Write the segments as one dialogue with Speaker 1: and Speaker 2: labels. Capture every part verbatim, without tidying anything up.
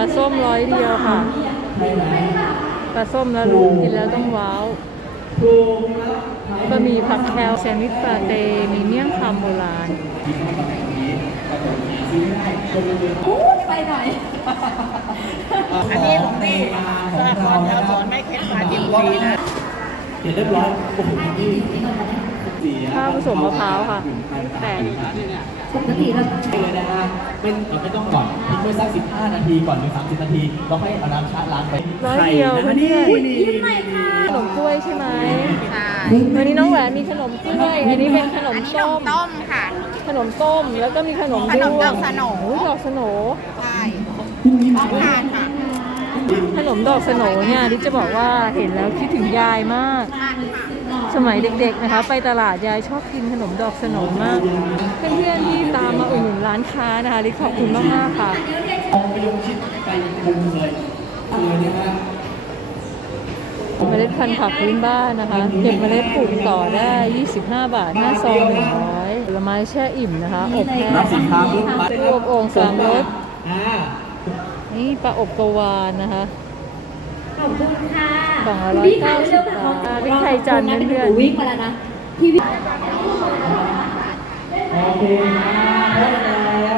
Speaker 1: ลาส้มร้อยเดียวค่ะปลาส้มแล้วลูกกินแล้วต้องว้าวบะหมี่ผักแคลแซนด์วิชปาเต้มีเมี่ยงคำโบราณ
Speaker 2: ไปหน่อย
Speaker 3: อันนี้ของนี่สหกรณ์ชาวสวนไม่เค็มปลาจิมบุรีนะ
Speaker 4: เห็นเรียบร้อยโอ้โห
Speaker 1: ข้าวผสมมะพร้าวค่ะแต่
Speaker 2: ปกติเรา
Speaker 4: ไปเลยนะฮะไม่ไม่ต้องก่อนทิ้งไว้สักสิบห้านาทีก่อนหรือสามสิบนาทีเราให้เอาน้ำชาล้างไป
Speaker 1: ร้อยเดียวเพื่อน
Speaker 2: ยิ้มหน่อยค่ะ
Speaker 1: ขนมกล้วยใช่ไหม
Speaker 3: ใช่
Speaker 1: วันนี้น้องแหวนมีขนมกล้วยอันนี้เป็นขนม
Speaker 3: อันนี้ขน
Speaker 1: ต้
Speaker 3: ม
Speaker 1: ม
Speaker 3: ต้มค่ะ
Speaker 1: ขนมต้มแล้วก็มีขนม
Speaker 3: ขนมดอกสโหน่
Speaker 1: โอ้ดอกสโหน
Speaker 3: ใช่ต้องทานค่ะ
Speaker 1: ขนมดอกสโหนเนี่ยดิจะบอกว่าเห็นแล้วคิดถึงยายมาก
Speaker 3: ทานค่ะ
Speaker 1: สมัยเด็กๆนะคะไปตลาดยายชอบกินขนมดอกสโหนมากเพื่อนๆที่ตามมาอุดหนุนร้านค้านะคะดิขอบคุณมากๆค่ะ
Speaker 4: เอาไปลงชิดไปมุมเลยเลยนะฮะ
Speaker 1: เมล็ดพันธุ์ผักพื้นบ้านนะคะเก็บเมล็ดปลูกต่อได้ยี่สิบห้าบาทหน้าซองหนึ่งร้อยผลไม้แช่อิ่มนะคะอบแห้ง
Speaker 4: รับสินค้าปุ๊บมา
Speaker 1: ตู้อบโอ่งสามรส
Speaker 4: อ่า
Speaker 1: นี่ปลาอบกวานนะคะ
Speaker 2: ขอบคุณค่ะ
Speaker 1: กล่องละร้อยเก้าสิบบาทพริกไทยจันทร์เพื่อน
Speaker 2: วิ่งมาแล้วนะพี่วิ่ง
Speaker 4: โอเคนะพบแล้ว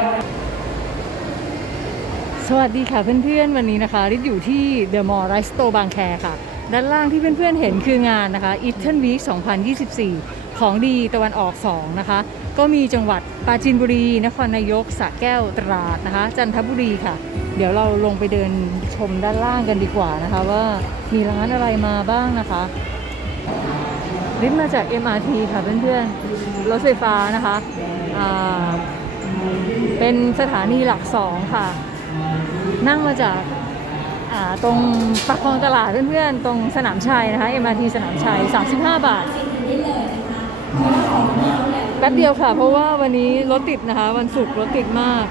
Speaker 1: สวัสดีค่ะเพื่อนๆวันนี้นะคะริดอยู่ที่เดอะมอลล์ไรสโตบางแคค่ะด้านล่างที่เพื่อนๆเห็นคืองานนะคะ Eastern Week สองพันยี่สิบสี่ ของดีตะวันออกสองนะคะก็มีจังหวัดปราจีนบุรีนครนายกสระแก้วตราดนะคะจันทบุรีค่ะเดี๋ยวเราลงไปเดินชมด้านล่างกันดีกว่านะคะว่ามีร้านอะไรมาบ้างนะคะริดมาจาก เอ็ม อาร์ ที ค่ะเพื่อนๆรถไฟฟ้านะคะอ่าเป็นสถานีหลักสองค่ะนั่งมาจากตรงปากคลองตลาดเพื่อนๆตรงสนามชัยนะคะ เอ็ม อาร์ ที สนามชัยสามสิบห้าบาทแป๊บเดียวค่ะเพราะว่าวันนี้รถติดนะคะวันศุกร์รถติดมาก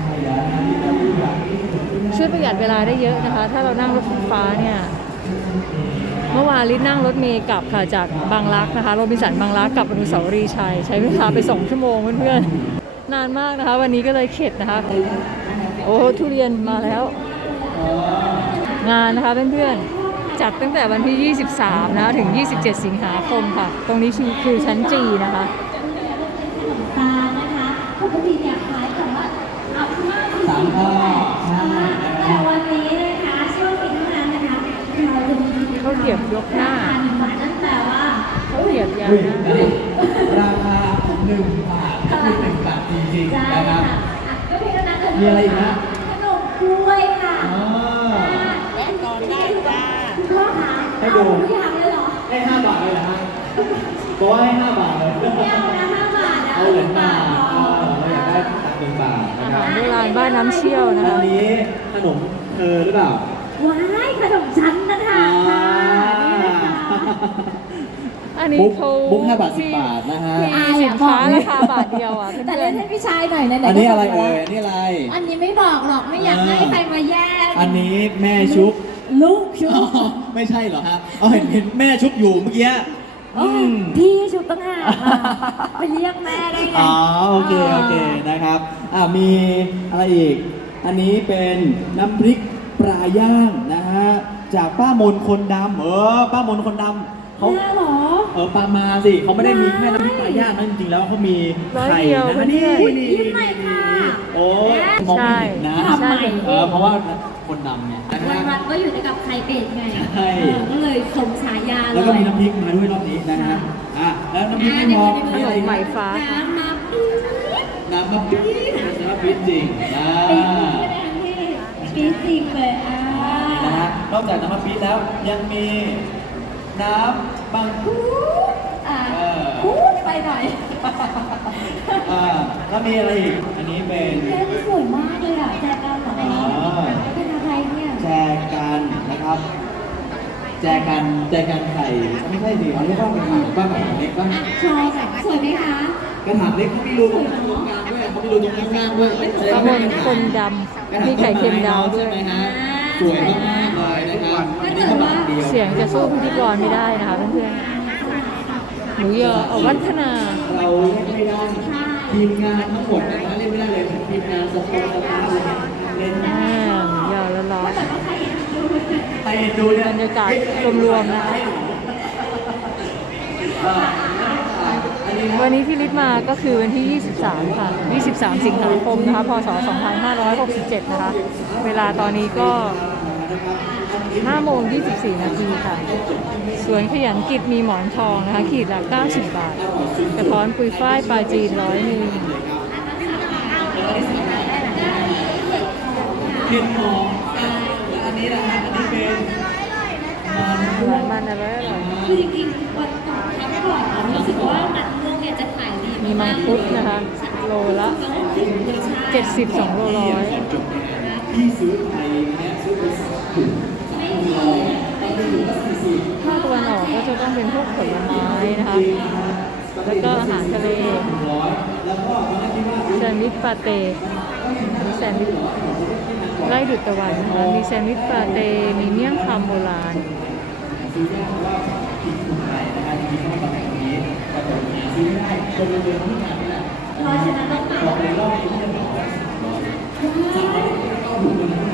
Speaker 1: ช่วยประหยัดเวลาได้เยอะนะคะถ้าเรานั่งรถไฟฟ้าเนี่ยเมื่อวานลิศนั่งรถเมล์กลับค่ะจากบางรักนะคะโรบินสันบางรักกับอนุสาวรีย์ชัยใช้เวลาไปสองชั่วโมงเพื่อนๆนานมากนะคะวันนี้ก็เลยเข็ดนะคะโอ้ทุเรียนมาแล้วงานนะคะเพื่อนๆจัดตั้งแต่วันที่ยี่สิบสามนะคะถึงยี่สิบเจ็ดสิงหาคมค่ะตรงนี้คือชั้นจีนะคะ
Speaker 2: ตานะคะปกติเนี่ยขายแต่ว่าเอามากจริงๆแต่วันนี้นะคะช่วงปิดเท่านั้นนะคะเราจะมี
Speaker 1: เขาเกียบยกหน้า
Speaker 2: ตั้งแต่ว่า
Speaker 1: เขาเกียบยาวนะ
Speaker 4: ราคาหนึ่งบาทคือหนึ่งบาทจริงๆนะครับ
Speaker 2: ก็เพียงเท่านั้น
Speaker 4: มีอะไรอีกนะ
Speaker 2: ขนมกล้วยค่ะ
Speaker 3: แวะก่อนได้จ้า
Speaker 2: พ่อคะให้ดูทุกอย่างเลยเหรอ
Speaker 4: ให้ห้าบาทเลยเหรอฮะบอกว่าให้ห้าบาทเลย
Speaker 2: ไม่เอานะห้าบาทนะ
Speaker 4: เอาเหรียญบาทเออเราอยากได้ตังค์หนึ่งบาทนะ
Speaker 1: อา
Speaker 4: ครั
Speaker 1: หา
Speaker 4: บ
Speaker 1: รโบราณบ้านน้ำเชี่ยวนะ
Speaker 4: อัน
Speaker 1: คะ
Speaker 4: นี้ขนมเธอหรือเปล่า
Speaker 2: ว้ายขนมชั้นนะคะค่ะนี่นะคะ
Speaker 1: อันนี้เขา
Speaker 4: บุ๊กห้าบาทสิบบาทนะฮะ
Speaker 1: มีสินค้าราคาบาทเดียวอ่ะเพื่
Speaker 2: แต่
Speaker 1: อ
Speaker 2: เล่
Speaker 1: น
Speaker 2: นให้พี่ชายหน่อยนะ
Speaker 4: อันนี้อะไรเอ่ยอันนี้อะไร
Speaker 2: อันนี้ไม่บอกหรอกไม่อยากให้ใครมาแย่ง
Speaker 4: อันนี้แม่ชุบ
Speaker 2: ลูกชุ
Speaker 4: อ๋อบ ไม่ใช่เหรอครับเอาเห็นเห็นแม่ชุบอยู่เมื่อกี้
Speaker 2: โอ้
Speaker 4: อื
Speaker 2: ย
Speaker 4: ม
Speaker 2: พี่ชุบตั้งหากอ่ะไปเรียกแม่ได้ไง
Speaker 4: อ๋อโอเคโอเคนะครับอ่ามีอะไรอีก อันนี้เป็นน้ำพริกปลาย่างนะฮะจากป้ามนคนดำเออป้ามนคนดำเขา
Speaker 2: แม่เหรอ
Speaker 4: เออปลามาสิเขาไม่ได้มีแค่น้ำพริกปลาย่างนะจริงๆแล้วเขามี
Speaker 1: ร้อย
Speaker 4: ไข่
Speaker 1: เดียว
Speaker 4: นะ
Speaker 1: เพื่
Speaker 4: นี่
Speaker 1: อน
Speaker 4: นี่
Speaker 2: ยิ้มหน่อยค่ะ
Speaker 4: โอ้ยมองไม่เห็นนะ
Speaker 2: ใช่
Speaker 4: เออเพราะว่าคนดำเนี่ยนะ
Speaker 2: วัน
Speaker 4: ฮะ
Speaker 2: วันๆก็อยู่ในกับไข่เป็ดไง
Speaker 4: ใช่
Speaker 2: เออก็เลยสมฉายาเลย
Speaker 4: แล้วก็มีน้ำพริกมาด้วยรอบนี้นะฮะอ่ะแล้วน้ำพริกไม่พอ
Speaker 2: อ่า
Speaker 4: มีอะไร
Speaker 1: ๆ
Speaker 4: อีก
Speaker 1: ไห
Speaker 4: ไห
Speaker 1: ม
Speaker 4: ม
Speaker 1: ฟ้าค่ะ
Speaker 2: น้ำมาปี๊ด
Speaker 4: น้ำมะพริกน้ำมะพริกจริงอ่า
Speaker 2: ปี๊ดจริงเลยอ่า
Speaker 4: นะฮะนอกจากน้ำมะพริกแล้วยังมีน้ำบังคุด
Speaker 2: อ่า
Speaker 4: เออ
Speaker 2: พูดไปหน่อย
Speaker 4: อ่าแล้วมีอะไรอีกอันนี้เป็น
Speaker 2: แม่ที่สวยมากเลยอ่ะแจกันเหรอ
Speaker 4: อ๋อ
Speaker 2: เป็นอะไรเนี่ย
Speaker 4: แจกันนะครับ แจกันแจกันไข่ไม่ใช่สิเขาเรียกว่าเป็นถังบ้างถังเล็กบ้าง
Speaker 2: อ่ะโชว์ค่ะสวยไหมคะ
Speaker 4: กระถางเล็กเขาไม่รู้ตรงกลางด้วยเขาไม่รู้ตรงข้างล่างด้วยแสด
Speaker 1: ป
Speaker 4: ง
Speaker 1: ลา
Speaker 4: ว่า
Speaker 1: หม
Speaker 4: เป็น
Speaker 1: น
Speaker 4: กระ
Speaker 1: ค
Speaker 4: ถาง
Speaker 1: นดำมีไข่เค็มดาวด้ว
Speaker 4: ใช่
Speaker 1: ย
Speaker 4: ไหมฮะสวยมากๆเลยนะครับอันนี้ก็บาทเดียว
Speaker 1: เสียงจะสู้พิธีกรไม่ได้นะคะเพื่อนๆหนูยอเอาวัฒนา
Speaker 4: เราเล่นไม่ได้ทีมงานทั้งหมดนะคะเล่นไม่ได้เลยทีมงานสปอร์ตสตาร์เลยเล่น
Speaker 1: แม่หมูยอแล้ว
Speaker 4: เอ็นดูเนี่ย
Speaker 1: บรรยากาศรวมๆนะคะวันนี้ที่ลิศมาก็คือวันที่ ยี่สิบสาม ค่ะ ยี่สิบสาม สิงหาคมนะคะ พศ สองพันห้าร้อยหกสิบเจ็ด นะคะ เวลาตอนนี้ก็ ห้าโมงยี่สิบสี่ นาทีค่ะ สวนขยันกิจมีหมอนทองนะคะ ขีดละ เก้าสิบบาท กระท้อนปุยฝ้ายปลาจีนร้อยหนึ่ง
Speaker 4: เห็ดหอมอ่ะและอันนี้นะฮะอันนี้เป็นมัน
Speaker 1: หวานมันอร่อยอร่อย
Speaker 2: คือจริงๆวันก่อนครั้งก่อนเรารู้สึกว่ามันม่วงเนี่ยจะขายดี
Speaker 1: มีมังคุดนะคะ โลละเจ็ดสิบสองโลร้อย
Speaker 4: จบนะพี่ซื้อไทยเนี่ยซื้อไปสามถุงสามถุงร้อยตอนนี้อยู่ก็สี่สิบ
Speaker 1: ภาคตะวันออกก็จะต้องเป็นพวกผลไม้นะคะ แล้วก็อาหารทะเล
Speaker 4: ร้อยแล้วก็ตอนนั้นคิดว่า
Speaker 1: แซนด์วิชปาเต้มีแซนด์วิชไล่ดุจตะวันนะคะมีแซนด์วิชปาเต้มีเมี่ยงคำโบราณ
Speaker 4: ซื้อยากว่าผิดกฎหมายนะคะจริงๆเขามาตำแหน่งนี้แต่ผมหาซื้อไม่ได้คนเดินที่งานนี่แหละ
Speaker 2: เพราะฉะนั้นต้องมา
Speaker 4: บอกเลยรอบนี้เนี่ยบอกว่าสามร้อยเข้าถึงกันนะ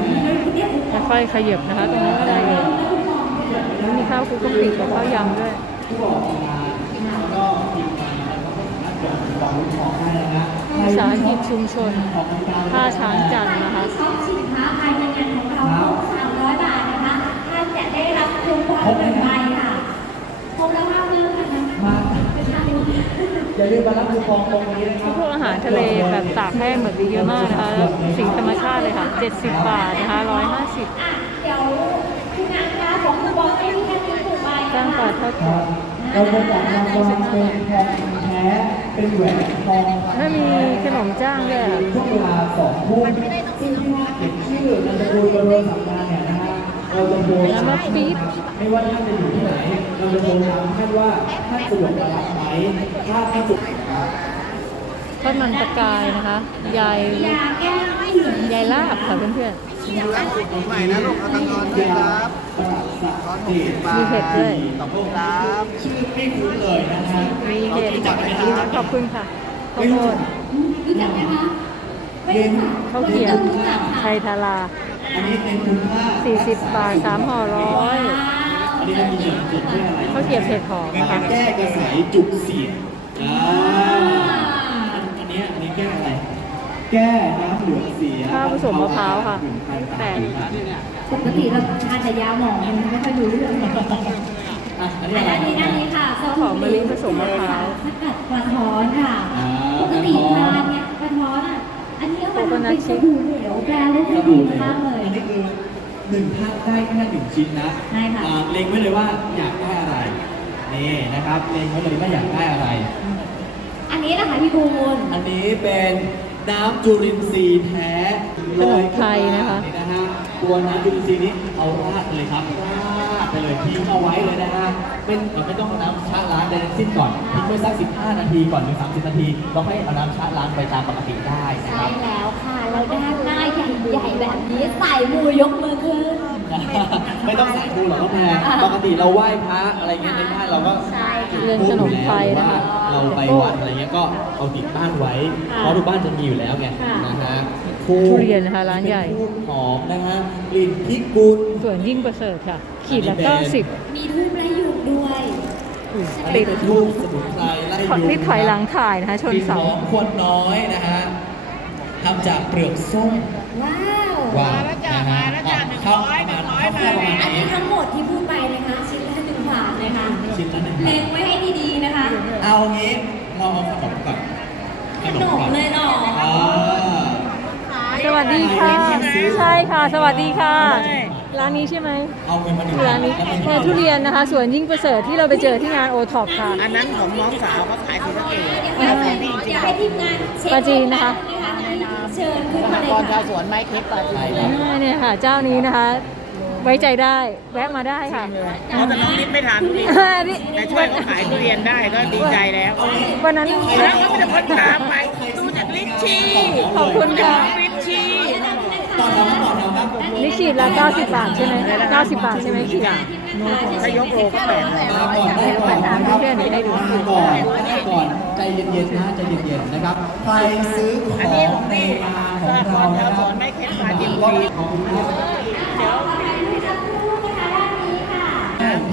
Speaker 1: ค่อยๆขยับนะคะ ตรงนั้นอะไรเอ่ยแล้วมีข้าวคลุกกะปิกับข้าวยำด้วย
Speaker 4: ที่บอกมาแล้วก็ทีมงานนะครับก็สามารถจดบอกรุ่นของได้เลยนะ
Speaker 1: วิสาหกิจชุมชนท่าช้างจันทร์นะคะ
Speaker 2: ช็อปสินค้าภายในงานของเราสามร้อยบาทนะคะท่านจะได้รับคูปองหนึ่งใบค่ะคงแล้วว่าเรื่องนะคะ
Speaker 4: มา
Speaker 2: ไปทานดู
Speaker 4: อย่าลืมมารับคูปองตรงนี้นะครับ
Speaker 1: พวกอาหารทะเลแบบตากแห้งแบบนี้เยอะมากนะคะแล้วสีธรรมชาติเลยค่ะ เจ็ดสิบบาทนะคะหนึ่งร้อยห้าสิบ
Speaker 2: อ่ะเดี๋ยวคุณนางคะของคูปองให้ที่ท่านนี้ถูกใบ
Speaker 1: จ้างปลาทอดกรอบ
Speaker 4: เราจะจัดรางวัลเป็นทองแท้เป็นแหวนทอง
Speaker 1: ถ้ามีขนมจ้างด้วยอะ
Speaker 4: ช่วงเวลาสองทุ่มซึ่งที่ว่าเก็บชื่อนามสกุลเบอร์สัปดาห์เนี่ยนะฮะเราจะโทร
Speaker 1: แล้วมาปี๊บ
Speaker 4: ไม่ว่าท่านจะอยู่ที่ไหน เราจะโทรถามท่านว่าท่านสะดวกมารับไหมถ้าท่านสะดวกครับ
Speaker 1: ทอดมันตะกายนะคะยาย
Speaker 2: ยาแก้ไม่เหลือง
Speaker 1: ยายลาบค่ะเพื่อน
Speaker 3: ใหม่นะลูกเอาตังค์ก่อนครับ
Speaker 4: ประสาทเดช
Speaker 1: ๆมีเห็ดด้วย
Speaker 3: ขอบคุณครับ
Speaker 4: ชื่อไม่คุ้นเลยนะฮะ
Speaker 1: มีเห็ด
Speaker 4: จักไหมครับ
Speaker 1: ขอบคุณค่ะข้าวโพด
Speaker 2: รู้จักไหมคะไม่รู้จัก
Speaker 1: ข้าวเกรี๊ยวชัยทารา
Speaker 4: อันนี้เป็นคุณค่า
Speaker 1: สี่สิบบาทสามห่อร้อย
Speaker 4: อันนี้มันมีจุดจุดเพื่ออะไร
Speaker 1: ข้าวเกรี๊ยวเผ็ดหอม
Speaker 4: เป็น
Speaker 1: นะ
Speaker 4: กา
Speaker 1: คะ
Speaker 4: รแก้กระสายจุกเสียดอ่าอันเนี้ยอันนี้แก้อะไร แก้น้ำเหลืองเสีย
Speaker 1: ข้าวผสมมะพร้าวค่ะแปด
Speaker 2: ปกติเราทานแต่ยาหมองมันไม่ค่อยรู้เรื่อง
Speaker 4: อ่ะอัน
Speaker 2: อั
Speaker 4: นี้
Speaker 2: น
Speaker 4: อะไร
Speaker 2: นี้ด้านนี้ค่ะซอส
Speaker 1: หอมมะลิผสมมะพร้าว
Speaker 2: สกัดกระท้อนค่ะ
Speaker 4: อ่า
Speaker 2: ปกติทานเนี่ยกระท้อนอ่ะ อันนี้เอามาทำเป็นสบู่เหลวแปรรูปได้ดีมากเลย
Speaker 4: อันนี้คือหนึ่งท่านได้แค่หนึ่งชิ้นนะ
Speaker 2: ใช่ค่ะ
Speaker 4: อ่าเล็งไว้เลยว่าอยากได้อะไร นี่นะครับ เล็งไว้เลยว่าอยากได้อะไร
Speaker 2: อันนี้นะคะพี่บูน
Speaker 4: อันนี้เป็นน้ำจุลินทรีย์แท้
Speaker 1: ขนมไทยนะคะ
Speaker 4: นี่นะฮะตัวน้ำจุลินทรีย์นี้เอาราดเลยครับราดไปเลยทิ้งเอาไว้เลยนะฮะไม่ไม่ต้องเอาน้ำชะล้างใดทั้งสิ้นก่อนทิ้งไว้สักสิบห้านาทีก่อนหรือสามสิบนาทีเราให้เอาน้ำชะล้างไปตามปกติได้นะ
Speaker 2: ใช่
Speaker 4: ครับ
Speaker 2: แล้วค่ะแล้วด้านหน้าใหญ่ๆแบบนี้ใส่มือยกมือขึ้น
Speaker 4: ไม่ต้องใส่ดูหรอกน้องแพรปกติเราไหว้พระอะไรเงี้ยในบ้านเราก็
Speaker 2: ใช่ค่ะ
Speaker 1: เรือนขนมไทยนะคะ
Speaker 4: เราไปวัดอะไรเงี้ยก็เอาติดบ้านไว้
Speaker 2: ค่ะ
Speaker 4: เพราะทุกบ้านจะมีอยู่แล้วไง
Speaker 2: ค่ะ
Speaker 4: นะฮะ
Speaker 1: ทุเรียนนะคะร้านใหญ่
Speaker 4: ทูบหอมนะฮะกลิ่นพริกกุล
Speaker 1: ส่วนยิ่งประเสริฐค่ะ ขีดละเก้าสิบ
Speaker 2: มีทูบและหยุกด้วย
Speaker 4: อัน
Speaker 1: ติ
Speaker 4: นี้
Speaker 1: ด
Speaker 4: เป็นทูบสมุนไพรไล่
Speaker 1: ถอย
Speaker 4: ยุง
Speaker 1: นี่ถอยหลังถ่ายนะคะ ชนเสา
Speaker 4: กลิ่หอมควรน้อยนะฮะทำจากเปลือกส้ม
Speaker 2: ว้าว
Speaker 4: ว้าว
Speaker 3: มาแล้วจ้ะ
Speaker 4: นะฮะ
Speaker 3: มาแล้วจ้ะ
Speaker 4: เข้า
Speaker 3: หนึ่งร้อย
Speaker 4: เข้า
Speaker 3: หนึ่งร้อย
Speaker 4: เข้าประมาณ
Speaker 2: อันนี้
Speaker 4: นี้
Speaker 2: ทั้งหมดที่พูดไปนะคะชิ้นละหนึ่งบาทเลยค่ะ
Speaker 4: ชิ้นละหนึ่งบาท
Speaker 2: เล็งไว้ให้ดีๆนะคะ
Speaker 4: เอางี้เราเอาขนมก่อน
Speaker 2: ขนมเลยเนาะ
Speaker 4: อ่า
Speaker 1: สวัสดีค่ะ ใช่ค่ะ สวัสดีค่ะ ร้านนี้ใช่ไหม
Speaker 4: เอาเงินมาหนึ่ง
Speaker 1: ร้านนี้แค่ทุเรียนนะคะ สวนยิ่งประเสริฐที่เราไปเจอที่งานโอท็อปค่ะ
Speaker 3: อันนั้นของน้องสาวเขาขายสีสะเกด
Speaker 2: เดี๋ยวให้เดี๋ยวให้ทีมงานเช็ค
Speaker 1: ปลาจีนนะคะ
Speaker 2: เชิญขึ้น
Speaker 3: ส
Speaker 2: มา
Speaker 3: ห
Speaker 2: เลย
Speaker 3: กรณ์ชา
Speaker 2: ค่ะ
Speaker 3: วสวนไม้เค้กปลาจีน
Speaker 1: อ่าเนี่ยค่ะ เจ้านี้นะคะ ไว้ใจได้ แวะมาได้ค่ะ
Speaker 3: เพราะแต่น้องนิดไม่ทานทุเรียน
Speaker 1: อ่านี่
Speaker 3: แต่ช่วยเขาขายทุเรียนได้ก็ดีใจแล้ว
Speaker 1: วันนั้น
Speaker 3: แล้วก็ไม่ได้คนตามไปดูจากลิชชี่
Speaker 1: ขอบคุณค่ะ
Speaker 3: ลิชชี่
Speaker 4: ต่อแถวครับต่อแถวครับ
Speaker 1: นี่ขีดละเก้าสิบบาทใช่ไหมเก้าสิบบาทใช่ไหมขีด
Speaker 3: ถ้ายกโลก็แปดร้อย
Speaker 4: มาก่อนได้ก่อนนะครับมาก่อนได้ก่อนใจเย็นๆนะใจเย็นๆนะครับใครซื้อข
Speaker 3: อัน
Speaker 4: อ
Speaker 3: นี้
Speaker 4: ง
Speaker 3: ของ
Speaker 4: ใน
Speaker 3: นี่
Speaker 4: งานข
Speaker 3: ส
Speaker 4: อง
Speaker 3: หก
Speaker 4: เรา
Speaker 3: รณ์ชาว
Speaker 4: นะค
Speaker 3: ส
Speaker 4: รั
Speaker 3: ว
Speaker 4: บ
Speaker 3: นไม้เค้กปลาจีน
Speaker 4: ก็ขอบคุณครับ
Speaker 2: เดี๋ยวถ่ายรูปสักครู่นะคะ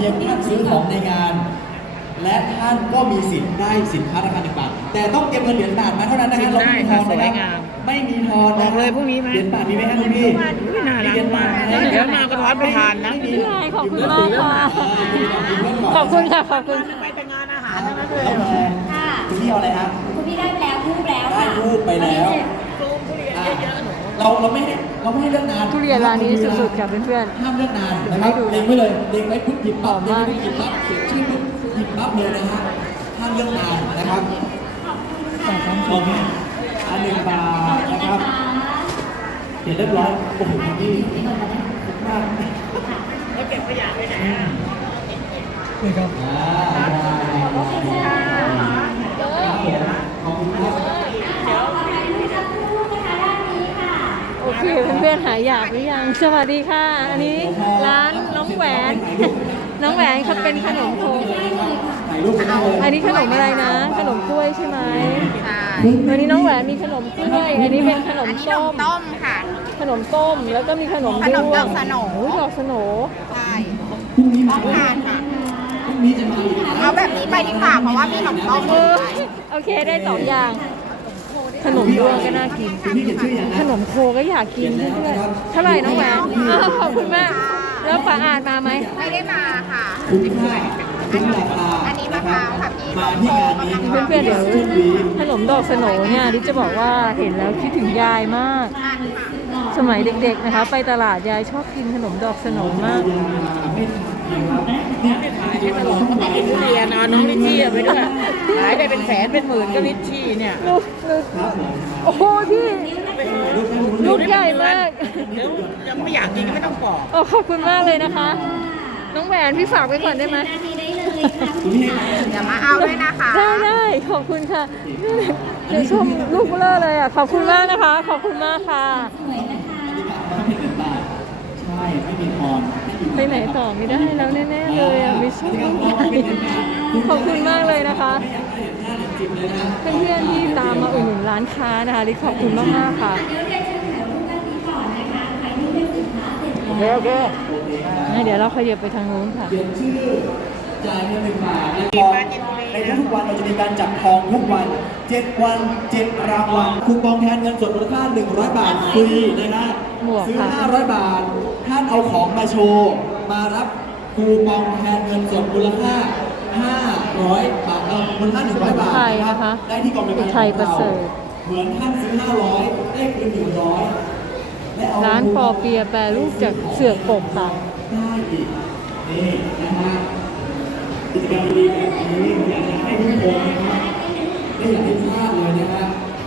Speaker 4: พียงท่านซื้อของในงาน และท่านก็มีสิทธิ์ได้สินค้าราคาหนึ่งบาทแต่ต้องเตรียมเงินเหรียญบาทมาเท่านั้นนะฮะเราไม่มีทอน
Speaker 3: สวย
Speaker 4: นะค
Speaker 3: งา
Speaker 4: รับ
Speaker 3: ม
Speaker 4: ไม่มีทอนนะ
Speaker 3: บอกเลยพรุ่งนี้ไหม
Speaker 4: เหรียญบาทมีไหมฮะคุณพี่
Speaker 3: น่ารักมากเดี๋ยวมาก็ทอดไปทานนะ
Speaker 4: ไม่มี
Speaker 1: พี่นายขอบคุณมากค่ะ ขอบคุณค่ะ ขอบคุณ
Speaker 3: ไปแต่งานอาหารทั้งนั้นเลย
Speaker 4: น้องแพร
Speaker 2: ค่ะ
Speaker 4: คุณพี่เอาอะไรฮะ
Speaker 2: คุณพี่ได้ไปแล้วรูปแล้ว
Speaker 4: ได้
Speaker 2: ค่ะ
Speaker 4: รูปไปแล้ว
Speaker 3: ซูมทุเรียนเยอะๆหนู
Speaker 4: เราเราไม่ให้เราไม่ให้เลือกนาน
Speaker 1: ทุเรียนร้านนี้สุดๆค่ะเพื่อน
Speaker 4: ห้ามเลือกนานนะครับเล็งไว้เลยเล็งไว้ปุ๊บหยิบปั๊บเล็งไว้หยิบปั๊บเขียนชื่อปุ๊บหยิบปั๊บเลยนะฮะห้ามเลือกนานนะครับ
Speaker 1: ๆแต่ต้อง
Speaker 4: โอเคอันหนึ่งบาทนะครับเขียนเรียบร้อยโอ้โหนี่มาก
Speaker 3: แล้วเก็บขยะไปไหนอ่ะ
Speaker 4: เลยครับอ่าได้ขอบคุณครับขอบคุณครับ
Speaker 1: โอเคเพื่อนๆหายอยากหรือยัง สวัสดีค่ะ อันนี้ร้านน้องแหวน น้องแหวนเขาเป็นขนมโค
Speaker 4: ถ่ายรูปไปได้เลย
Speaker 1: อันนี้ขนมอะไรนะ ขนมกล้วยใช่ไหมวันนี้น้องแหวนมีขนมกล้วย อันนี้เป็นขนม
Speaker 5: อันนี้ข
Speaker 1: ส้
Speaker 5: นม
Speaker 1: ม
Speaker 5: ต้มค่ะ
Speaker 1: ขนมต้ม แล้วก็มีขนม
Speaker 5: ขนม
Speaker 1: ด้ว
Speaker 5: ด
Speaker 1: ง
Speaker 5: อกสโหน่
Speaker 1: โอ้ยดอกสโหน
Speaker 5: ใช่
Speaker 4: พรุ่งนี้
Speaker 5: ต้
Speaker 4: มา
Speaker 5: องทานค่ะ
Speaker 4: พรุ่งนี้จะมาอีกนะ
Speaker 5: เอาแบบนี้ไปดีกว่าเพราะว่ามีขนมต้ม
Speaker 1: เออโอเคได้สองอย่าง ขนมด้วงก็น่ากิน
Speaker 4: คุณพี่เขียนชื่อยังนะ
Speaker 1: ขนมโคก็อยากกินเพื่อนๆเท่าไหร่น้องแหวนอ้าวขอบคุณมาก แล้วป๋าอ่านมาไหม
Speaker 5: ไม่ได้มาค่ะ
Speaker 4: คุ้มค่าคุ้มราคา
Speaker 5: อันนี้มะพร้าวค่ะพี่
Speaker 4: มาที่งานนี้ครับ
Speaker 1: เพื่อนๆเดี๋ยว
Speaker 4: ที่วี
Speaker 1: ขนมดอกสโหนเนี่ยดิจะบอกว่าเห็นแล้วคิดถึงยายมาก สมัยเด็กๆนะคะ ไปตลาดยายชอบกินขนมดอกสโหนมาก
Speaker 4: ไม่ทันนะครับเนี่ย
Speaker 3: ขายให้ตลอดเขาบอกกินทุเรียนเอาน้องลิชชี่เอาไปด้วยขายได้เป็นแสนเป็นหมื่นก็ลิชชี่เนี่ย
Speaker 1: ลูกลูก
Speaker 4: ครับผม
Speaker 1: โอ้โหพี่ลูกใหญ่มาก
Speaker 3: เดี๋ยวยังไม่อยากกินก็ไม่ต้องปอก
Speaker 1: โอ้ขอบคุณมากเลยนะคะ น้องแหวนพี่ฝากไว้ก่อนได้ไหม
Speaker 2: นาทีได้เลยค่ะ
Speaker 4: คุณพี่
Speaker 5: เดี๋ยวมาเอาด้วยนะคะ
Speaker 1: ได้ได้ขอบคุณค่ะเดี๋ยวชมลูกเบลอเลยอ่ะขอบคุณมากนะคะ ขอบคุณมากค่ะ
Speaker 2: สวยนะคะ
Speaker 4: ไม่เป็นบาทใช่ไม่มีทอน
Speaker 1: ไปไหนต่อไม่ได้แล้วแน่ๆเลยอ่ะไม่ชอบขอบคุณมากเลยนะคะ เพื่อนๆที่ตามมาอุดหนุนร้านค้านะคะลิขอบคุณมากๆค่ะ
Speaker 2: เดี๋ยวเรียนเชิญถ่ายรูปด้านนี้ก่อนนะคะใครที่เลือกสินค้าเสร็จ
Speaker 1: โอ
Speaker 2: แล้ว
Speaker 1: เคโอเคงั้นเดี๋ยวเราขยับไปทางนู้นค่ะ
Speaker 4: เขียนชื่อจ่ายเงินหนึ่งบาทและทองในทุกๆวันเราจะมีการจับทองทุกวันเจ็ดวันเจ็ดรางวัลคูปองแทนเงินสดมูลค่าหนึ่งร้อยบาทฟรีนะฮะ
Speaker 1: หมวก
Speaker 4: ซื้อ
Speaker 1: ค่ะ
Speaker 4: ห้าร้อยบาท ท่านเอาของมาโชว์ มารับคูปองแทนเงินสดมูลค่าห้าร้อยบาทเออมูลค่าหนึ่งร้อยบาท
Speaker 1: ไทย
Speaker 4: นะ
Speaker 1: นะ
Speaker 4: ครั
Speaker 1: คะ
Speaker 4: บได้ที่กองบริการ
Speaker 1: ไทยประเสริฐ
Speaker 4: เหมือนท่านซื้อห้าร้อยได้คืนหนึ่งร้อยและเอ
Speaker 1: ร้านปอเปียะแปรรูปจากเสือกกบค่ะ
Speaker 4: ได้อีกนี่นะฮะกิจกรรมดีๆแบบนี้ผมอยากจะให้ทุกคนนะครับไม่อยากให้พลาดเลยนะฮะ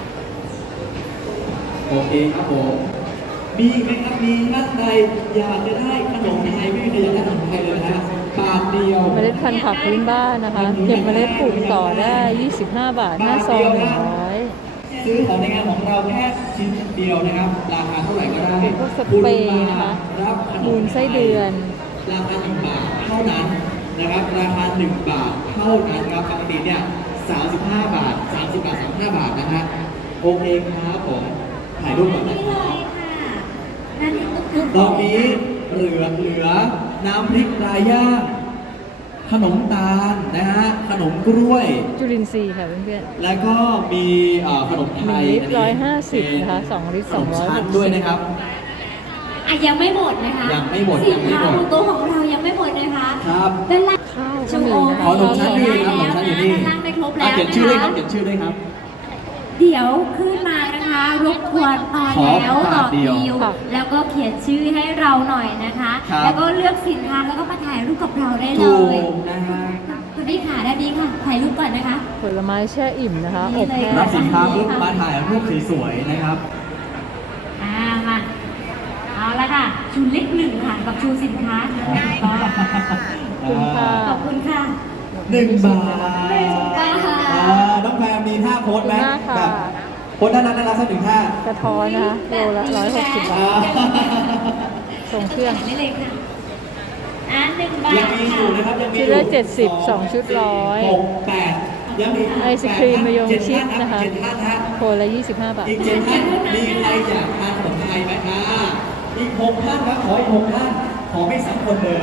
Speaker 4: โอเคครับผมมีอีกไหมครับมีท่านใดอยากจะได้ขนมไทยไม่มีใครอยากได้ขนมไทยเลยนะฮะบาทเดียว
Speaker 1: เมล็ดพันธุ์ผักพื้นบ้านนะคะ เก็บเมล็ดปลูกต่อได้ ยี่สิบห้า บาทห้าซองหนึ่งร้อย
Speaker 4: ซื้อของในงานของเราแค่ชิ้นเดียวนะครับ ราคาเท่าไหร่ก็ได้
Speaker 1: พวกสเปรย์นะคะ
Speaker 4: ณรับขน
Speaker 1: มู
Speaker 4: ม
Speaker 1: ลไส้เดือน
Speaker 4: ราคาหนึ่งบาทเท่านั้นนะครับ ราคาหนึ่งบาทเท่านั้นครับปกติเนี่ยสามสิบห้าบาทสามสิบบาทสามสิบห้าบาทนะฮะโอเคครับผมถ่ายรูปก่อนนะ
Speaker 2: นี่
Speaker 4: ค
Speaker 2: เล
Speaker 4: รับ
Speaker 2: ยค่ะด้านนี้ลูกค้า
Speaker 4: ตอนนี้เหลือเหลือน้ำพริกปลาย่างขนมตาลนะฮะขนมกล้วย
Speaker 1: จุลินทรีย์ค่ะเพื่อน
Speaker 4: แล้วก็มีเอ่อขนม
Speaker 1: ๆห
Speaker 4: ไท
Speaker 1: นึ่ง
Speaker 4: ย
Speaker 1: ลิตรร้อยห้าสิบนะคะสองลิตรสองร้อย
Speaker 4: ขนม
Speaker 1: ห
Speaker 4: ชั้น
Speaker 1: ก
Speaker 4: ด้วย
Speaker 1: สิบ
Speaker 4: นะครับ
Speaker 2: อ่ะยังไม่หมดนะคะ
Speaker 4: ยังไม่หมด
Speaker 2: สิ
Speaker 4: ยั
Speaker 2: น
Speaker 4: งไม่
Speaker 2: ค้า
Speaker 4: หมด
Speaker 2: บนโต๊ะของเรายังไม่หมดนะคะ
Speaker 4: ครับ
Speaker 2: ด้านล่าง
Speaker 1: ข้าว
Speaker 2: ชู
Speaker 1: ก็มี
Speaker 2: โอ
Speaker 1: นะคะ
Speaker 4: ขอขนมชั้นด้วยครับขนมชั้นอยู่นี่
Speaker 2: ด้านล่างได้ครบแล้ว
Speaker 4: อ่ะเขียนชื่อด้วยครับ
Speaker 2: นะะ
Speaker 4: เขียนชื่อด้วยครับ
Speaker 2: เดี๋ยวขึ้นมานะคะรบกวนตอน
Speaker 4: ขอ
Speaker 2: แล้วต่อบ
Speaker 4: าทเดียว
Speaker 2: คิวแล้วก็เขียนชื่อให้เราหน่อยนะคะ
Speaker 4: ครับ
Speaker 2: แล้วก็เลือกสินค้าแล้วก็มาถ่ายรูปกับเราได้เล
Speaker 4: ถู
Speaker 2: ย
Speaker 4: กนะฮะ
Speaker 2: คุณพี่ขาด้านนี้ค่ะ ถ่ายรูปก่อนนะคะ
Speaker 1: ผลไม้แช่อิ่มนะคะ อบแห้
Speaker 4: รับ
Speaker 1: ง
Speaker 4: สินค้าปุ๊บมาถ่ายรูปสวยๆนะครับ
Speaker 2: อ่ามาเอาละค่ะ ชูเลขหนึ่งค่ะ กับชูสินค้าได้ค่ะ
Speaker 1: ขอบคุณค่ะ
Speaker 2: ขอบคุณค่ะ
Speaker 4: หนึ่งบาท
Speaker 2: หนึ่งบาท
Speaker 4: อ่าน้องแพรมีท่าโพสไหม
Speaker 1: ขอบคุณมากค่ะ
Speaker 4: แบบโพสน่ารักน่ารักสักหนึ่งท่าก
Speaker 1: ระท้อนนะคะโลละร้อยหกสิบบา
Speaker 4: อ่า
Speaker 1: ทส่งเครื่อง
Speaker 2: ได้เลยค่ะอ่าหนึ่งบาท
Speaker 4: ยังมีอยู่นะครับยังมีอยู่
Speaker 1: ชุดละเจ็ดสิบสองชุดร้อย
Speaker 4: หกแปดยังมี
Speaker 1: ไอศครีมมายง
Speaker 4: เจ็ด
Speaker 1: ชิด
Speaker 4: ท่า
Speaker 1: นะคะ
Speaker 4: เจ็ดท่านฮะ
Speaker 1: โคละยี่สิบห้าบาท
Speaker 4: อีกเจ็ดท่านมีใครอยากทานขนมไทยไหมอ่าอีกหกท่านครับขออีกหกท่านขอไม่ซ้ำคนเดิม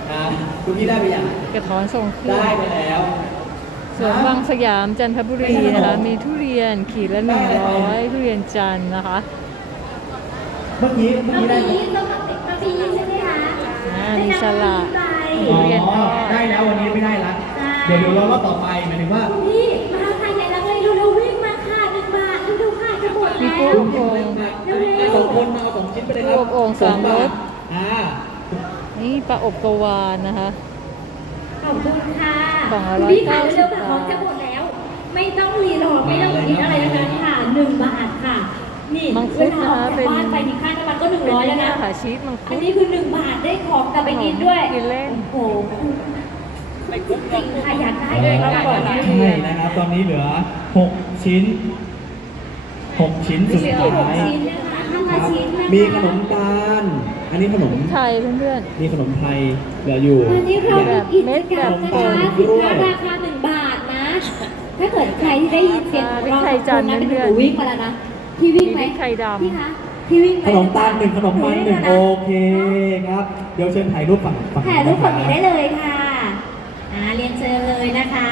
Speaker 4: นะคุณพี่ได้ไปยัง
Speaker 1: กระท้อนทรงเครื่อง
Speaker 4: ได้ไปแล้ว
Speaker 1: สวนบางสยามจันทบุรีนะคะ มีทุเรียนขีดละหนึ่งร้อยทุเรียนจันทร์นะคะ
Speaker 4: เมื่อกี้เมื่อ
Speaker 2: เรา
Speaker 4: กี้ได้
Speaker 2: ปีต้องมาปีใช่ไหมคะ
Speaker 1: อ่ามีสลัด
Speaker 4: อ๋อ
Speaker 1: ทุเรียนทอด
Speaker 4: ได้แล้ววันนี้ไม่ได้ละเดี๋ยวเดี๋ยวรอรอบต่อไปหมายถึงว่า
Speaker 2: คุณพี่มาภายในแล้วเลยเร็วๆวิ่งมาค่ะหนึ่งบาทดูๆค่ะจะหมด
Speaker 1: มี
Speaker 2: แล้ว
Speaker 1: กุ้งโอ่ง
Speaker 4: สองคนมาเอาสองชิ้นไปเลยครับ
Speaker 1: รวมโอ่งสามรส
Speaker 4: อ่า
Speaker 1: นี่ปลาอบกวานนะคะ
Speaker 2: ขอบคุณค่ะ
Speaker 1: สองร้อย
Speaker 2: คุณพี่ค่ะ
Speaker 1: เก้าสิบ
Speaker 2: เร็วๆค่ะของจะหมดแล้ว ไม่ต้องรีรอไม่ต้องคิดอะไรทั้งนั้นค่ะหนึ่งบาทค่ะ นี่
Speaker 1: มังคุดนะคะ
Speaker 2: เป็
Speaker 1: เป็น น
Speaker 2: บ้านไปนี่ค่าน้ำมันก็หนึ่ง
Speaker 1: เป็น
Speaker 2: ร้อยแล้ว
Speaker 1: หน้า
Speaker 2: นะ
Speaker 1: ค่ะชีสมัง
Speaker 2: อั
Speaker 1: คุ
Speaker 2: น
Speaker 1: ด
Speaker 2: นี้คือหนึ่งบาทได้ของกลับไปกินด้วย
Speaker 1: กินเล่น
Speaker 2: โอ้โหจริงค่ะอยากได้เลย
Speaker 1: ครับ
Speaker 2: ค่ะ
Speaker 1: ก่อน
Speaker 2: อยาก
Speaker 1: นะ
Speaker 2: ได้
Speaker 4: ใช่นะครับ ตอนนี้เหลือหกชิ้นหกชิ้นสุดท้าย
Speaker 2: ชิ้นนะคะห้ามาชิ้นนะคะ
Speaker 4: มีขนมตาล อันนี้ขนม
Speaker 1: ไทยเพื่อน
Speaker 4: มีขนมไทยเหลืออยู่
Speaker 2: วันนี้เรามีกิจกรรม
Speaker 4: แบบ
Speaker 2: นะคะ
Speaker 4: เม็
Speaker 2: สิ
Speaker 4: ด
Speaker 2: น
Speaker 4: แบบ
Speaker 2: ค้าราคาหนึ่งบาทนะ ถ้าเกิดใครที่ได้ยินเสียงของเราคนนั้นเป็นหนูวิ่งมาแล้วนะพี่วิ่งไหม
Speaker 1: มีพริกไทยดำ
Speaker 2: พี่คะพี่วิ่งไหม
Speaker 4: ขนมตาลหนึ่งขนมมันหนึ่งโอเคครับ เดี๋ยวเชิญถ่ายรูปฝั่งฝั่ง
Speaker 2: ถ่ายรูปฝั่งนี้ได้เลยค่ะอ่าเรียนเชิญเลยนะคะ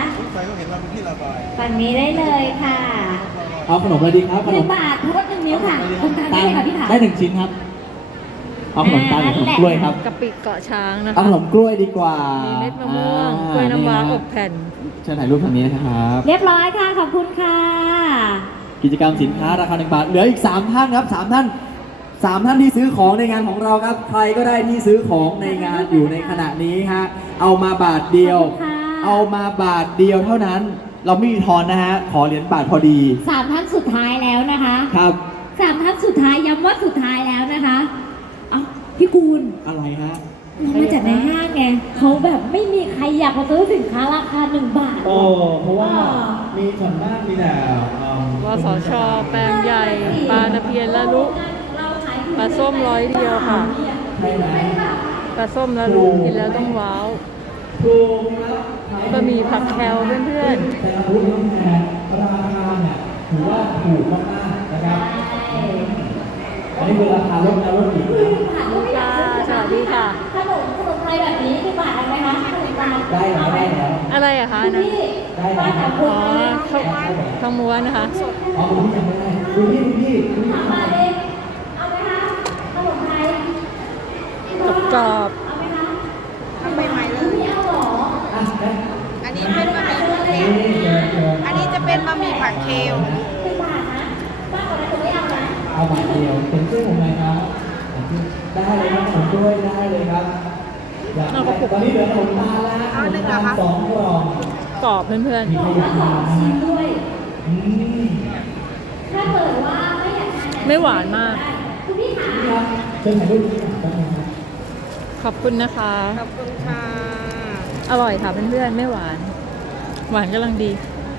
Speaker 2: ฝั่งนี้ได้เลยค่ะ
Speaker 4: เอาขนมอะไรดีครับข
Speaker 2: ห
Speaker 4: น
Speaker 2: นึ่
Speaker 4: ม
Speaker 2: งบาททดหนึ่งนิ้วค่ะคุณตาลได้ค่ะพี่ถา
Speaker 4: ได้หนึ่งชิ้นครับ เอาขนมตาลหรือขนมกล้วยครับ
Speaker 1: ๆกะปิเกาะช้างนะ
Speaker 4: เอา
Speaker 1: คะ
Speaker 4: ขนมกล้วยดีกว่า
Speaker 1: มี
Speaker 4: มี
Speaker 1: เม็ดมะม่วงกล้วยน้ำว้าอบแผ่น
Speaker 4: เชิญถ่ายรูปทางนี้นะครับ
Speaker 2: เรียบร้อยค่ะขอบคุณค่ะ
Speaker 4: กิจกรรมสินค้าราคาหนึ่งบาท เหลืออีกสามท่านครับสามท่านสามท่านที่ซื้อของในงานของเราครับ ใครก็ได้ที่ซื้อของในงานอยู่ในขณะนี้ฮะ เอามาบาทเดียว
Speaker 2: ขอบคุณค่ะ
Speaker 4: เอามาบาทเดียวเท่านั้น เราไม่มีทอนนะฮะ ขอเหรียญบาทพอดี
Speaker 2: สามท่านสุดท้ายแล้วนะคะ
Speaker 4: ครับ
Speaker 2: สามท่านสุดท้ายย้ำว่าสุดท้ายแล้วนะคะเอ้าพี่กูล
Speaker 4: อะไรฮะ
Speaker 2: เรามาจากในห้างไงเขาแบบไม่มีใครอยากมาซื้อสินค้าราคาหนึ่งบาท
Speaker 4: โอ้ เพราะว่ามีส่วนมากมีแต่เอิ่ม
Speaker 1: วสช แปลงใหญ่ ปลาตะเพียนละลุปลาส้มร้อยเดียวค่ะ
Speaker 4: ใช่ไหม
Speaker 1: ปลาส้มละลุกินแล้วต้องว้าว
Speaker 4: ถูกครับ
Speaker 1: บะหมี่ผักแคลเพื่อน
Speaker 4: แต่ละรุ่นน้องแพงราคาเนี่ยถือว่าถูกมากๆนะครับ อันนี้คือราคาลดแล้วลดอีกนะ
Speaker 1: ๆค่ะสวัสดีค่ะ
Speaker 2: ขนมขนมไทยแบบนี้คือบาทอะไรไหมคะขนมตาล
Speaker 4: ได้แล้วได้แล้ว
Speaker 1: อะไรอะคะ
Speaker 2: คุณ
Speaker 1: นะ
Speaker 2: พี่
Speaker 4: ได้แล้ว
Speaker 2: บ้านแถวค
Speaker 1: อ๋
Speaker 2: น
Speaker 1: อ
Speaker 2: เลย
Speaker 1: ข้าวข้าวม้วนนะคะ
Speaker 4: อ๋อคุณพี่ยังไม่ได้คุณพี่คุณพี่คุณพี่
Speaker 2: ถามมาเลยเอาไหมคะขนมไทย
Speaker 1: กรอบ
Speaker 2: เอาไหมคะ
Speaker 5: ทำใหม่ๆเล
Speaker 2: คุณ
Speaker 5: ย
Speaker 2: พี่เอาเหรอ
Speaker 4: อ่ะได้
Speaker 5: อันนี้เป็นบะหมี่ผักเคล
Speaker 4: นี่เดี๋ยวเดี๋ยว
Speaker 5: อันนี้จะเป็นบะหมี่ผักเคล
Speaker 2: เป็นบาทนะบ้านคนนั้นจะไม่เอานะ
Speaker 4: เอาบาทเดียวเป็นชื่อผมเลยครับได้เลยครับผมด้วยได้เลยครับอยากได้ตอนนี้เหลือขนมตาลแล้วขนมตาลสองกล่อง
Speaker 1: กรอบเพื่อน
Speaker 4: มีใครอยากทานนะ
Speaker 2: ชิมด้วย
Speaker 4: อืม
Speaker 2: ถ้าเกิดว่าไม่อยากทาน
Speaker 1: ๆ ไม่หวานมาก
Speaker 2: คุณพี่ถาม
Speaker 4: ครับเชิญถ่ายรูปนี้ก่อนได้ไหมครับ
Speaker 1: ขอบคุณนะคะ
Speaker 5: ขอบคุณค่ะ
Speaker 1: อร่อยค่ะเพื่อนๆ ไม่หวาน หวานกำลังดี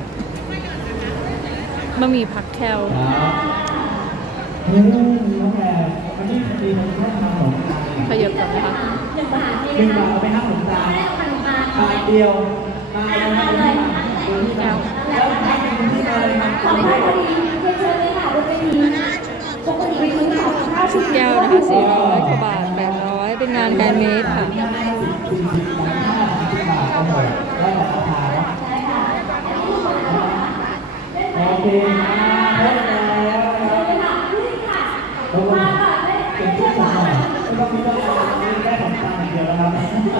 Speaker 1: บะหมี่ผักแคล
Speaker 4: ครับเฮ้ยน้องแพรวันนี้มีคนแค่ทำขนมตาล
Speaker 1: ขยับก่อนนะคะ
Speaker 2: หนึ่งบาท
Speaker 4: หนึ่งบาทเอาไปห้าขนมตาล
Speaker 2: ได้เอาขนมตาล
Speaker 4: บาทเดียวมาเลยมาเลยมา
Speaker 2: เอา
Speaker 4: เลยมาแล้วให้คุณพี่มาเลยมา
Speaker 2: ขอให้พอดีเชิญเลยค่ะบนเวทีปกติเป็นคนขอข้าวชุด
Speaker 1: แก้วนะคะสี่ร้อยกว่าบาทแปดร้อยเป็นงานแฮนด์เมดค่ะ
Speaker 4: สี่สิบห้าสิบบาทก็หมดได้ราคาเนาะโอเคนะครบแล้วโอ้โหเป็นที่สองไม่ต้องมีต้องการได้ของตาอย่างเดียวนะครับ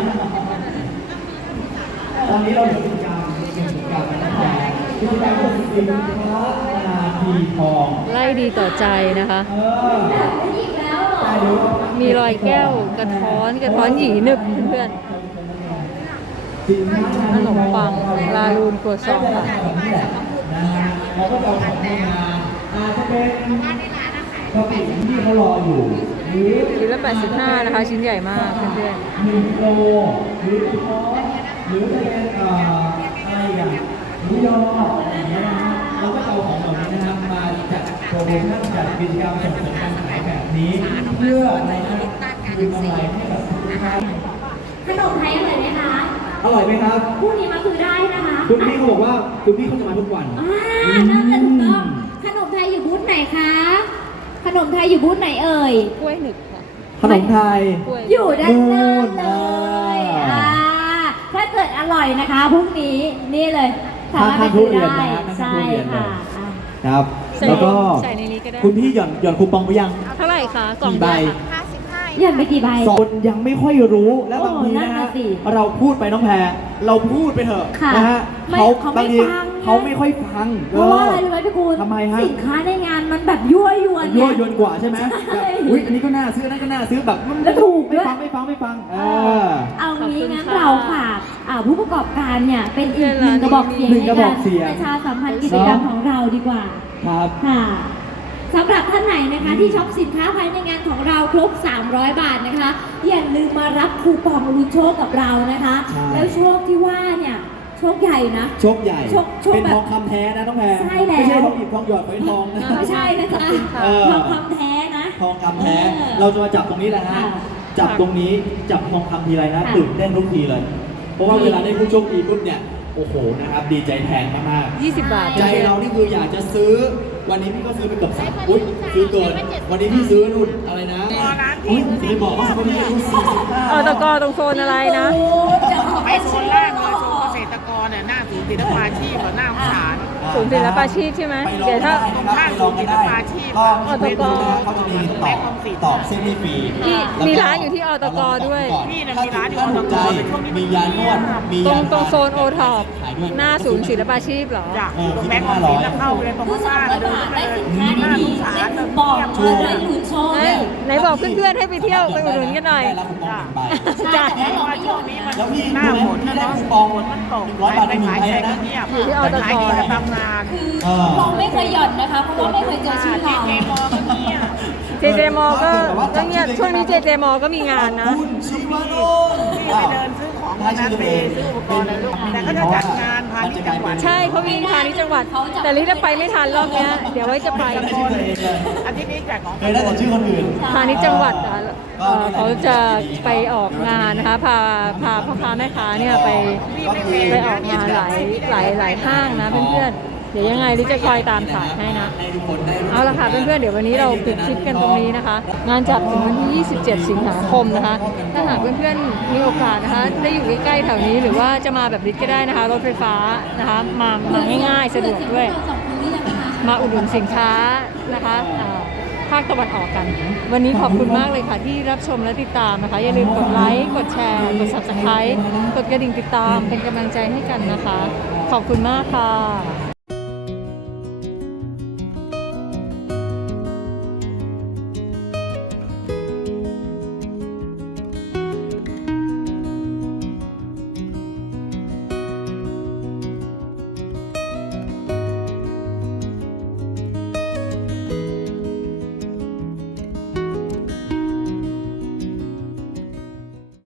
Speaker 4: ตอนนี้เราเหลือกิจกรรมกิจกรรมนะครับกิจกรรมของสินค้านาทีทอง
Speaker 1: ไล่ดีต่อใจนะคะ
Speaker 4: เออได้รู้
Speaker 1: มีรอยแก้วกระท้อนกระท้อนหยีหนึบเพื่อน
Speaker 4: สินค้า
Speaker 1: ๆ ขนมปังลาลูนครัวซองค่ะ
Speaker 4: นี่แหละนะฮะเราก็จะเอาของในงานอาจจะเป็นกระปิที่เขารออยู่หรือ
Speaker 1: ชิ้นละแปดสิบห้านะคะ ชิ้นใหญ่มากเพื่อน
Speaker 4: หนึ่งโลหรือทอสหรือจะเป็นเอ่ออะไรอย่างหรือยออะไรอย่างเงี้ยนะฮะเราก็จะเอาของเหล่านี้นะครับมาจัดโปรโมชั่นจัดกิจกรรมส่งเสริมการขายแบบนี้ เพื่ออะไรนะคืนกำไรให้กับลูกค้า
Speaker 2: ขนมไทยอร่อยไหมคะ
Speaker 4: อร่อยไหมครับ
Speaker 2: พรุ่งนี้มาคือได้นะคะ
Speaker 4: คุณพี่เขาบอกว่าคุณพี่เขาจะมาทุกวัน
Speaker 2: อ่าน่าจะถูกต้องขนมไทยอยู่บูธไหนคะ ขนมไทยอยู่บูธไหนเอ่ย
Speaker 1: ๆกล้วยหนึบค่ะ
Speaker 4: ขนมไทย
Speaker 1: กล้วย
Speaker 2: อยู่ด้านหน้าเลยร่อยนะคะพรุ่งนี้นี่เลยสามารถไปซื้อได้ใช่ค่ะอ่ะ
Speaker 4: ครับ
Speaker 1: ใส่
Speaker 4: แล้วก็
Speaker 1: ใส่ในนี้ก็ได้
Speaker 4: คุณพี่หย่อนหย่อนคูปองไปยัง
Speaker 1: เท่าไหร่คะกล่อง
Speaker 4: กี่ใบ
Speaker 1: เดียวค่ะ
Speaker 5: ห้าสิบห้า
Speaker 2: เยี่ยมไปกี่ใบ
Speaker 4: สองคนยังไม่ค่อยรู้และ
Speaker 2: โอ้
Speaker 4: บางที
Speaker 2: นั่
Speaker 4: นะ
Speaker 2: น
Speaker 4: ฮะ
Speaker 2: น่ะสิ
Speaker 4: เราพูดไปน้องแพรเราพูดไปเถอะ
Speaker 2: ค่ะ
Speaker 4: นะฮะ
Speaker 2: ไม่
Speaker 4: เขา
Speaker 2: เขาไม่
Speaker 4: บางที
Speaker 2: ฟังนะ
Speaker 4: เขาไม่ค่อยฟัง
Speaker 2: เพราะว่าอะไรรู้ไหมพี่คุณ
Speaker 4: ทำไมฮะ
Speaker 2: สินค้าในงานมันแบบยั่วยวน
Speaker 4: ยั่ว
Speaker 2: ไง
Speaker 4: ยวนกว่าใช่ไหม
Speaker 2: ใช่
Speaker 4: แบบอุ้ยอันนี้ก็น่าซื้ออันนั้นก็น่าซื้อแบบมัน
Speaker 2: แล้วถูกด้วย
Speaker 4: ไม่ฟังไม่ฟังไม่ฟังเอ
Speaker 2: เอ
Speaker 4: อ
Speaker 2: อเอางี้
Speaker 1: ขอบคุณ
Speaker 2: งั้น
Speaker 1: ค่ะ
Speaker 2: เราฝากอ่าผู้ประกอบการเนี่ยเป็นอีกหนึ่งกระบอกเสียง
Speaker 4: หนึ่ง
Speaker 2: ใน
Speaker 4: กระบ
Speaker 2: กา
Speaker 4: อ
Speaker 2: ร
Speaker 4: กเสียง
Speaker 2: ประชาสัมพันธ์กิจกรรมของเราดีกว่า
Speaker 4: ครับ
Speaker 2: ค่ะสำหรับท่านไหนนะคะที่ช็อปสินค้าภายในงานของเราครบ สามร้อย บาทนะคะ อย่าลืมมารับคูปองลุ้นโชคกับเรานะคะ
Speaker 4: ใช่
Speaker 2: แล้วโชคที่ว่าเนี่ยโชคใหญ่นะ
Speaker 4: โชคใหญ่
Speaker 2: โชคโชค
Speaker 4: เป็น
Speaker 2: แบบ
Speaker 4: ทองคำแท้นะน้องแพร
Speaker 2: ใช่แล้ว
Speaker 4: ไม่ใช่ทองหยิบทองหยอดฝอยทองนะ
Speaker 2: ไม่ใช่นะจ๊ะ
Speaker 4: เออ
Speaker 2: ทองคำแท้นะ
Speaker 4: ทองคำแท้
Speaker 2: เออ
Speaker 4: เราจะมาจับตรงนี้แหละฮะ
Speaker 2: ค่ะ
Speaker 4: จับตรงนี้จับทองคำทีไรนะ
Speaker 2: ค่ะ
Speaker 4: ตื่นเต้นทุกทีเลย เพราะว่า
Speaker 2: จริง
Speaker 4: เวลาได้ผู้โชคดีปุ๊บเนี่ยโอ้โหนะครับดีใจแทนมากๆ
Speaker 1: ยี่สิบบาท
Speaker 4: ใจเรานี่คืออยากจะซื้อ วันนี้พี่ก็ซื้อไปเกือบสามอุ้ยซื้อเกิน วันนี้พี่ซื้อนู่นอะไรนะอุ้ยจะไปบอกว่าวันนี้อายุสี่สิบห้า
Speaker 1: อตกตรงโซนอะไรนะ
Speaker 2: โอ้จะออก
Speaker 3: ไปโซนล่างเลยโซนเกษตรกรเนี่ยหน้าศูนย์ศิลปาชีพกับหน้าสงสาร
Speaker 1: ศูนย์ศิลปาชีพใช่ไหม
Speaker 4: ไปลอง
Speaker 1: เดี๋ยวถ้า
Speaker 4: ได้นะครับไปลองกันได้ก็
Speaker 1: อตก
Speaker 4: เขาจะมีตอบตอบเส้นที่ฟรี
Speaker 1: ที่
Speaker 4: แล้วก็
Speaker 1: มีร้านอยู่ที่อตกด้วย
Speaker 3: นี่นะมีร้านอยู่
Speaker 4: ถ้ถูกใจ
Speaker 3: อตกแต่ช่วงนี้
Speaker 4: มียานวดมี
Speaker 1: ตร
Speaker 4: ยาง
Speaker 1: ตรงโซนโอท็อป
Speaker 4: ขายด้วย
Speaker 1: หน้าศูนย์ศิลปาชีพเหรอ
Speaker 3: จากตรงแบงก์ออมสินแล้วเข้าไปเลยตรง
Speaker 2: ผู้สา
Speaker 3: ข้าง
Speaker 2: มร้อย
Speaker 3: เดิน
Speaker 2: บาท
Speaker 3: ขึ้นไป
Speaker 2: ได้
Speaker 3: เลย
Speaker 2: สินค้า
Speaker 3: หน้า
Speaker 2: ดี
Speaker 3: สงสาร
Speaker 2: ๆบอกมาเลยลุ้นโชค
Speaker 1: เอ้ยไหนบอกเพื่อนๆให้ไปเที่ยวไปอุดหนุนกันหน่อย
Speaker 4: ได้รับคูปองหนึ่งใบ
Speaker 1: จ้ะ
Speaker 2: แต่เราไม่ยอม
Speaker 3: นี้
Speaker 2: นะ
Speaker 3: มัน
Speaker 4: แล้วพี่
Speaker 3: หน้าฝนนะ
Speaker 4: ได้
Speaker 3: เนาะ
Speaker 4: คูปอง
Speaker 3: ฝนมันตก
Speaker 4: หนึ่งร้อยบาท
Speaker 3: ไปขาย
Speaker 4: หนึ่งใบ
Speaker 3: แต่
Speaker 4: นะ
Speaker 3: เงียบ
Speaker 1: อยู่ที่อตก
Speaker 3: ขายดีแต่ตำนาน
Speaker 2: คือเราไม่เคยหย่อนนะคะ เพราะว่าไม่เคยเจอชื่อเรา
Speaker 3: เจมอก็เงียบ
Speaker 1: เจเจมอก็ก็เงียบช่วงนี้เจเจมอก็มีงานนะ
Speaker 4: คุณชิวาโน
Speaker 3: พี่ไปเดินซื้อของในนั้นไปซื้ออุปกรณ์อะไรลูกแต่เขาจะจัดงานพาณิชย์จังหวัด
Speaker 1: ใช่เขามีพาณิชย์จังหวัด แต่ลิต้าไปไม่ทันรอบเนี้ยเดี๋ยวไว้จะไป
Speaker 4: ไม่ชื่อตัวเองเลย
Speaker 3: อาทิตย์นี้แจกของ
Speaker 4: เคยได้แต่ชื่อคนอื่น
Speaker 1: พาณิชย์จังหวัดอ่ะเอ่อเขาจะไปออกงานนะคะ พาพาพ่อค้าแม่ค้าเนี่ยไปไปออกงานหลายหลายหลายห้างนะเพื่อนๆเดี๋ยวยังไงลิจะคอยตามถ่ายให้นะ เอาละค่ะเพื่อนๆเดี๋ยววันนี้เราปิดคลิปกันตรงนี้นะคะ งานจัดถึงวันที่ ยี่สิบเจ็ด สิงหาคมนะคะ ถ้าหากเพื่อนๆมีโอกาสนะคะได้อยู่ใกล้ๆแถวนี้หรือว่าจะมาแบบลิก็ได้นะคะรถไฟฟ้านะคะมามาง่ายๆสะดวกด้วย มาอุดหนุนสินค้านะคะอ่าภาคตะวันออกกัน วันนี้ขอบคุณมากเลยค่ะที่รับชมและติดตามนะคะ อย่าลืมกดไลค์ กดแชร์ กด ซับสไครบ์ กดกระดิ่งติดตามเป็นกำลังใจให้กันนะคะ ขอบคุณมากค่ะ